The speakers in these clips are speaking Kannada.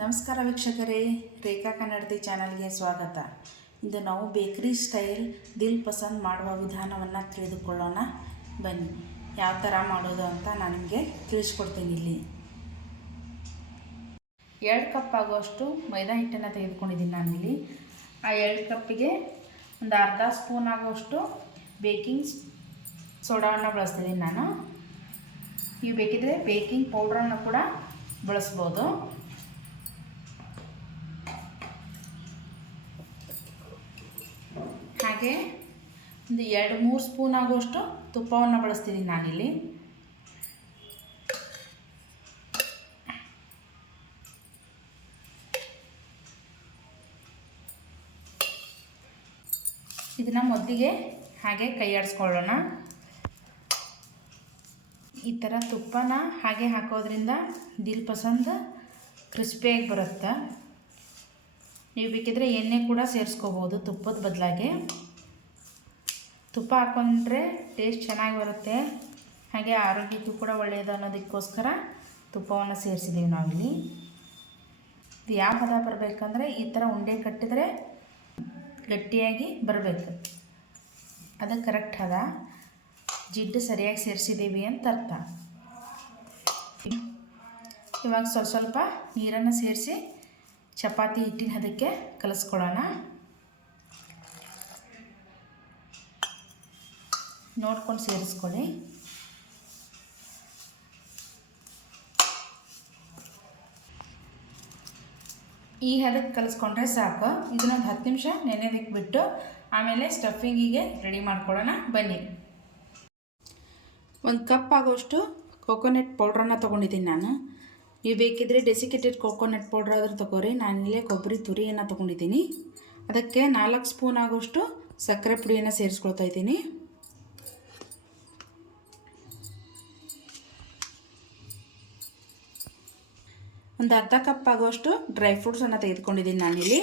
ನಮಸ್ಕಾರ ವೀಕ್ಷಕರೇ, ರೇಖಾ ಕನ್ನಡತಿ ಚಾನಲ್ಗೆ ಸ್ವಾಗತ. ಇಂದು ನಾವು ಬೇಕರಿ ಸ್ಟೈಲ್ ದಿಲ್ ಪಸಂದ್ ಮಾಡುವ ವಿಧಾನವನ್ನು ತಿಳಿದುಕೊಳ್ಳೋಣ. ಬನ್ನಿ, ಯಾವ ಥರ ಮಾಡೋದು ಅಂತ ನಾನು ನಿಮಗೆ ತಿಳಿಸ್ಕೊಡ್ತೀನಿ ಇಲ್ಲಿ. ಎರಡು ಕಪ್ ಆಗುವಷ್ಟು ಮೈದಾ ಹಿಟ್ಟನ್ನು ತೆಗೆದುಕೊಂಡಿದ್ದೀನಿ ನಾನಿಲ್ಲಿ ಆ ಎರಡು ಕಪ್ಪಿಗೆ ಒಂದು ಅರ್ಧ ಸ್ಪೂನ್ ಆಗುವಷ್ಟು ಬೇಕಿಂಗ್ ಸೋಡಾವನ್ನು ಬಳಸ್ತಿದ್ದೀನಿ ನಾನು. ನೀವು ಬೇಕಿದ್ರೆ ಬೇಕಿಂಗ್ ಪೌಡ್ರನ್ನು ಕೂಡ ಬಳಸ್ಬೋದು. ಹಾಗೆ ಒಂದು ಎರಡು, ಮೂರು ಸ್ಪೂನ್ ಆಗುವಷ್ಟು ತುಪ್ಪವನ್ನು ಬಳಸ್ತೀನಿ ನಾನಿಲ್ಲಿ. ಇದನ್ನು ಮೊದಲಿಗೆ ಹಾಗೆ ಕೈ ಆಡಿಸ್ಕೊಳ್ಳೋಣ. ಈ ಥರ ತುಪ್ಪನ ಹಾಗೆ ಹಾಕೋದ್ರಿಂದ ದಿಲ್ ಪಸಂದ್ ಕ್ರಿಸ್ಪಿಯಾಗಿ ಬರುತ್ತೆ. ನೀವು ಬೇಕಿದ್ರೆ ಎಣ್ಣೆ ಕೂಡ ಸೇರಿಸ್ಕೋಬೋದು ತುಪ್ಪದ ಬದಲಾಗಿ. ತುಪ್ಪ ಹಾಕ್ಕೊಂಡ್ರೆ ಟೇಸ್ಟ್ ಚೆನ್ನಾಗಿ ಬರುತ್ತೆ. ಹಾಗೆ ಆರೋಗ್ಯಕ್ಕೂ ಕೂಡ ಒಳ್ಳೆಯದು ಅನ್ನೋದಕ್ಕೋಸ್ಕರ ತುಪ್ಪವನ್ನು ಸೇರಿಸಿದ್ದೀವಿ ನಾವಿಲ್ಲಿ. ಇದು ಯಾವ ಹದ ಬರಬೇಕಂದ್ರೆ ಈ ಥರ ಉಂಡೆ ಕಟ್ಟಿದರೆ ಗಟ್ಟಿಯಾಗಿ ಬರಬೇಕು. ಅದು ಕರೆಕ್ಟ್ ಹದ ಜಿಡ್ಡು ಸರಿಯಾಗಿ ಸೇರಿಸಿದ್ದೀವಿ ಅಂತ ಅರ್ಥ. ಇವಾಗ ಸ್ವಲ್ಪ ಸ್ವಲ್ಪ ನೀರನ್ನು ಸೇರಿಸಿ ಚಪಾತಿ ಹಿಟ್ಟಿನ ಹದಕ್ಕೆ ಕಲಿಸ್ಕೊಳ್ಳೋಣ. ನೋಡ್ಕೊಂಡು ಸೇರಿಸ್ಕೊಳ್ಳಿ. ಈ ಹದಕ್ಕೆ ಕಲಿಸ್ಕೊಂಡ್ರೆ ಸಾಕು. ಇದನ್ನೊಂದು ಹತ್ತು ನಿಮಿಷ ನೆನೆದಕ್ಕೆ ಬಿಟ್ಟು ಆಮೇಲೆ ಸ್ಟಫಿಂಗಿಗೆ ರೆಡಿ ಮಾಡ್ಕೊಳ್ಳೋಣ. ಬನ್ನಿ. ಒಂದು ಕಪ್ ಆಗೋಷ್ಟು ಕೋಕೋನಟ್ ಪೌಡ್ರನ್ನ ತೊಗೊಂಡಿದ್ದೀನಿ ನಾನು. ನೀವು ಬೇಕಿದ್ರೆ ಡೆಸಿಕೇಟೆಡ್ ಕೋಕೋನಟ್ ಪೌಡ್ರ್ ಆದರೂ ತೊಗೋರಿ. ನಾನಿಲ್ಲೇ ಕೊಬ್ಬರಿ ತುರಿಯನ್ನು ತೊಗೊಂಡಿದ್ದೀನಿ. ಅದಕ್ಕೆ ನಾಲ್ಕು ಸ್ಪೂನ್ ಆಗೋಷ್ಟು ಸಕ್ಕರೆ ಪುಡಿಯನ್ನು ಸೇರಿಸ್ಕೊಳ್ತಾ ಇದ್ದೀನಿ. ಒಂದು ಅರ್ಧ ಕಪ್ ಆಗುವಷ್ಟು ಡ್ರೈ ಫ್ರೂಟ್ಸನ್ನು ತೆಗೆದುಕೊಂಡಿದ್ದೀನಿ ನಾನಿಲ್ಲಿ.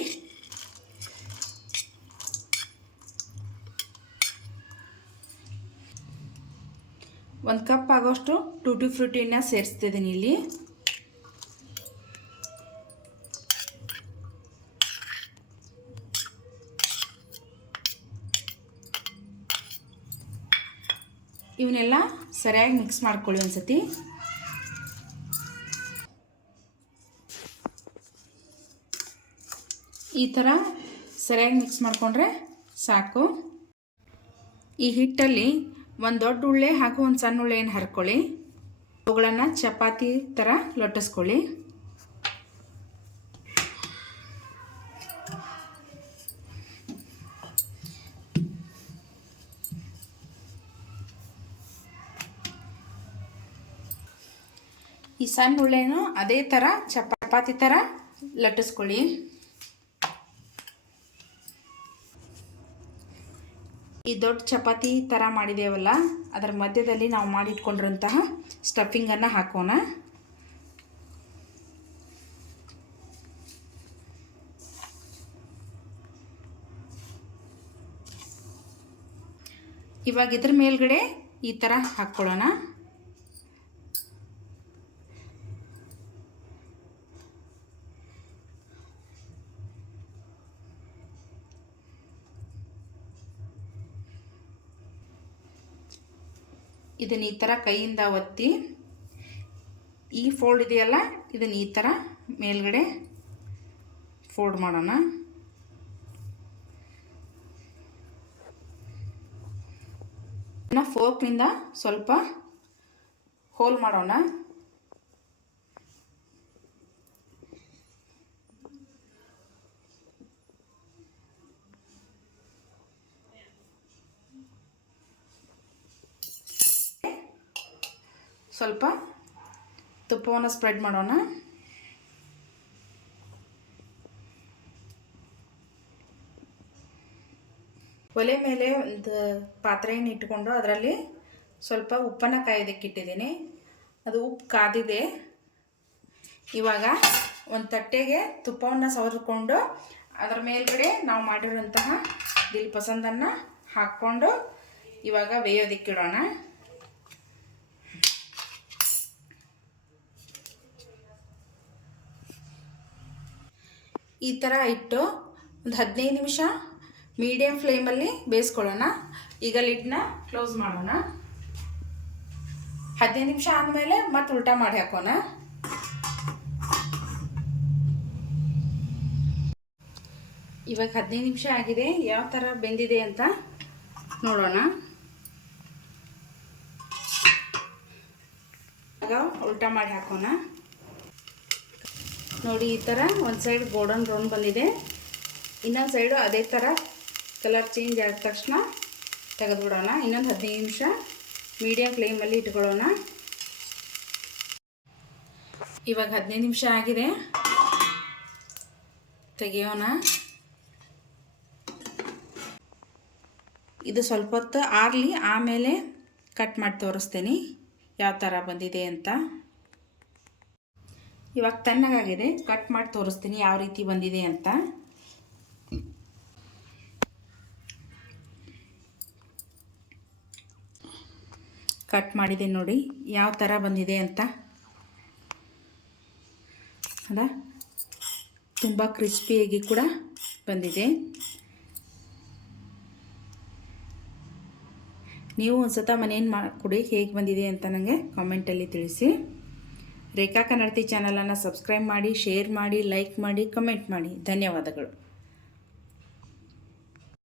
ಒಂದು ಕಪ್ ಆಗೋಷ್ಟು ಟೂಟಿ ಫ್ರೂಟಿನ ಸೇರಿಸ್ತಿದ್ದೀನಿ ಇಲ್ಲಿ. ಇವನ್ನೆಲ್ಲ ಸರಿಯಾಗಿ ಮಿಕ್ಸ್ ಮಾಡ್ಕೊಳ್ಳಿ ಒಂದ್ಸತಿ. ಈ ಥರ ಸರಿಯಾಗಿ ಮಿಕ್ಸ್ ಮಾಡಿಕೊಂಡ್ರೆ ಸಾಕು. ಈ ಹಿಟ್ಟಲ್ಲಿ ಒಂದು ದೊಡ್ಡ ಉಳ್ಳೆ ಹಾಗೂ ಒಂದು ಸಣ್ಣ ಉಳ್ಳೆಯನ್ನು ಹರ್ಕೊಳ್ಳಿ. ಅವುಗಳನ್ನು ಚಪಾತಿ ಥರ ಲೊಟ್ಟಿಸ್ಕೊಳ್ಳಿ. ಈ ಸಣ್ಣ ಉಳ್ಳೆನೂ ಅದೇ ಥರ ಚಪಾತಿ ಥರ ಲಟ್ಟಿಸ್ಕೊಳ್ಳಿ. ಈ ದೊಡ್ಡ ಚಪಾತಿ ಥರ ಮಾಡಿದ್ದೇವಲ್ಲ ಅದರ ಮಧ್ಯದಲ್ಲಿ ನಾವು ಮಾಡಿಟ್ಕೊಂಡಿರೋಂತಹ ಸ್ಟಫಿಂಗನ್ನು ಹಾಕೋಣ. ಇವಾಗ ಇದ್ರ ಮೇಲ್ಗಡೆ ಈ ಥರ ಹಾಕ್ಕೊಳ್ಳೋಣ. ಇದನ್ನು ಈ ಥರ ಕೈಯಿಂದ ಒತ್ತಿ, ಈ ಫೋಲ್ಡ್ ಇದೆಯಲ್ಲ, ಇದನ್ನು ಈ ಥರ ಮೇಲ್ಗಡೆ ಫೋಲ್ಡ್ ಮಾಡೋಣ. ಫೋಕ್ನಿಂದ ಸ್ವಲ್ಪ ಹೋಲ್ ಮಾಡೋಣ. ಸ್ವಲ್ಪ ತುಪ್ಪವನ್ನು ಸ್ಪ್ರೆಡ್ ಮಾಡೋಣ. ಒಲೆ ಮೇಲೆ ಒಂದು ಪಾತ್ರೆಯನ್ನು ಇಟ್ಟುಕೊಂಡು ಅದರಲ್ಲಿ ಸ್ವಲ್ಪ ಉಪ್ಪನ್ನು ಕಾಯೋದಕ್ಕೆ ಇಟ್ಟಿದ್ದೀನಿ. ಅದು ಉಪ್ಪು ಕಾದಿದೆ. ಇವಾಗ ಒಂದು ತಟ್ಟೆಗೆ ತುಪ್ಪವನ್ನು ಸವರ್ಕೊಂಡು ಅದರ ಮೇಲ್ಗಡೆ ನಾವು ಮಾಡಿರುವಂತಹ ದಿಲ್ ಪಸಂದನ್ನು ಹಾಕ್ಕೊಂಡು ಇವಾಗ ಬೇಯೋದಕ್ಕಿಡೋಣ ಈ ಥರ ಇಟ್ಟು ಒಂದು ಹದಿನೈದು ನಿಮಿಷ ಮೀಡಿಯಮ್ ಫ್ಲೇಮಲ್ಲಿ ಬೇಯಿಸ್ಕೊಳ್ಳೋಣ. ಈಗ ಲಿಡ್ನ ಕ್ಲೋಸ್ ಮಾಡೋಣ. ಹದಿನೈದು ನಿಮಿಷ ಆದಮೇಲೆ ಮತ್ತೆ ಉಲ್ಟಾ ಮಾಡಿ ಹಾಕೋಣ. ಇವಾಗ ಹದಿನೈದು ನಿಮಿಷ ಆಗಿದೆ. ಯಾವ ಥರ ಬೆಂದಿದೆ ಅಂತ ನೋಡೋಣ. ಈಗ ಉಲ್ಟಾ ಮಾಡಿ ಹಾಕೋಣ. ನೋಡಿ, ಈ ಥರ ಒಂದು ಸೈಡ್ ಗೋಲ್ಡನ್ ಬ್ರೌನ್ ಬಂದಿದೆ. ಇನ್ನೊಂದು ಸೈಡು ಅದೇ ಥರ ಕಲರ್ ಚೇಂಜ್ ಆದ ತಕ್ಷಣ ತೆಗೆದುಬಿಡೋಣ. ಇನ್ನೊಂದು ಹದಿನೈದು ನಿಮಿಷ ಮೀಡಿಯಮ್ ಫ್ಲೇಮಲ್ಲಿ ಇಟ್ಕೊಳ್ಳೋಣ. ಇವಾಗ ಹದಿನೈದು ನಿಮಿಷ ಆಗಿದೆ. ತೆಗಿಯೋಣ. ಇದು ಸ್ವಲ್ಪ ಹೊತ್ತು ಆರಲಿ, ಆಮೇಲೆ ಕಟ್ ಮಾಡಿ ತೋರಿಸ್ತೀನಿ. ಯಾವ ಥರ ಬಂದಿದೆ ಅಂತ. ಇವಾಗ ತಣ್ಣಗಾಗಿದೆ. ಕಟ್ ಮಾಡಿ ತೋರಿಸ್ತೀನಿ ಯಾವ ರೀತಿ ಬಂದಿದೆ ಅಂತ. ಕಟ್ ಮಾಡಿದೆ ನೋಡಿ ಯಾವ ಥರ ಬಂದಿದೆ ಅಂತ. ಅಲ್ಲ, ತುಂಬ ಕ್ರಿಸ್ಪಿಯಾಗಿ ಕೂಡ ಬಂದಿದೆ. ನೀವು ಒಂದು ಸತ ಮನೇನು ಮಾಡಿಕೊಡಿ ಹೇಗೆ ಬಂದಿದೆ ಅಂತ ನನಗೆ ಕಾಮೆಂಟಲ್ಲಿ ತಿಳಿಸಿ. ರೇಖಾ ಕನ್ನಡತಿ ಚಾನಲನ್ನು ಸಬ್ಸ್ಕ್ರೈಬ್ ಮಾಡಿ ಶೇರ್ ಮಾಡಿ ಲೈಕ್ ಮಾಡಿ ಕಮೆಂಟ್ ಮಾಡಿ. ಧನ್ಯವಾದಗಳು.